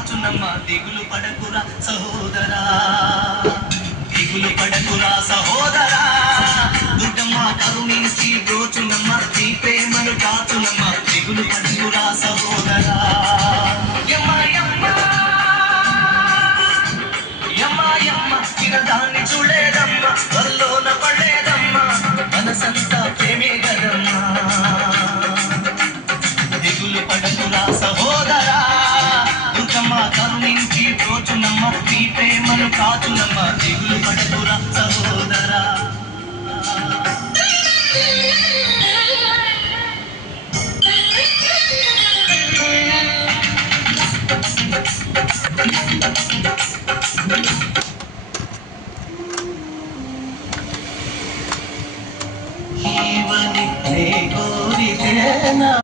కాచునమ్మ దిగులు పడకురా సహోదరా దిగులు పడకురా సహోదరా దుర్గమ్మ కరుణించి బ్రోచునమ్మ నీ ప్రేమను కాచునమ్మ దిగులు పడకురా సహోదరా యమ్మ యమ్మ యమ్మ యమ్మ చిరదాన్ని చూడేదమ్మ వల్లోన పడేదమ్మ మనసంతా ప్రేమే గదమ్మా దిగులు పడకురా సహోదరా దుర్గమ్మ కరుణించి బ్రోచునమ్మ నీ ప్రేమను కాచునమ్మ దిగులు పడకురా సహోదరా